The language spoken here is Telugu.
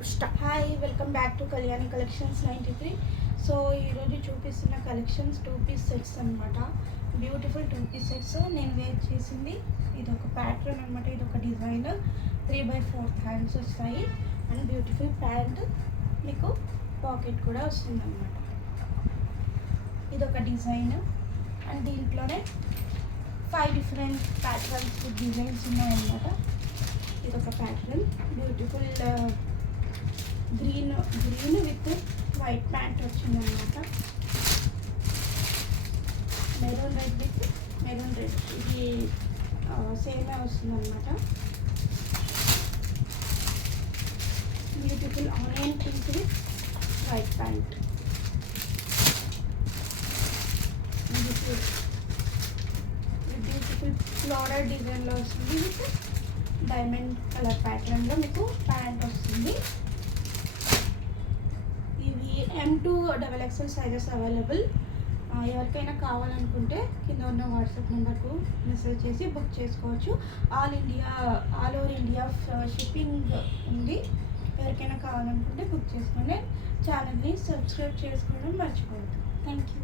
Hi, welcome back to Kalyani collections 93. So ఈరోజు చూపిస్తున్న కలెక్షన్స్ 2-piece సెట్స్ అనమాట. Beautiful 2-piece sets. నేను వేర్ చేసింది ఇది ఒక ప్యాటర్న్ అనమాట. ఇది ఒక డిజైన్ 3/4 హ్యాండ్స్ వస్తాయి అండ్ బ్యూటిఫుల్ ప్యాంట్, మీకు పాకెట్ కూడా వస్తుంది అనమాట. ఇది ఒక డిజైన్ అండ్ దీంట్లోనే 5 డిఫరెంట్ ప్యాటర్న్స్ డిజైన్స్ ఉన్నాయన్నమాట. ఇది ఒక pattern beautiful green with white pant వచ్చిందనమాట. Maroon red with maroon red, ఇది సేమే వస్తుందన్నమాట. Beautiful onion pink with white pant. Beautiful floral డిజైన్లో వస్తుంది విత్ డైమండ్ కలర్ ప్యాటర్న్లో మీకు ప్యాంట్ వస్తుంది. ఇవి M2 XXL సైజెస్ అవైలబుల్. ఎవరికైనా కావాలనుకుంటే కింద ఉన్న వాట్సాప్ నెంబర్కు మెసేజ్ చేసి బుక్ చేసుకోవచ్చు. ఆల్ ఓవర్ ఇండియా షిప్పింగ్ ఉంది. ఎవరికైనా కావాలనుకుంటే బుక్ చేసుకోండి. ఛానల్ని సబ్స్క్రైబ్ చేసుకోవడం మర్చిపోవద్దు. Thank you.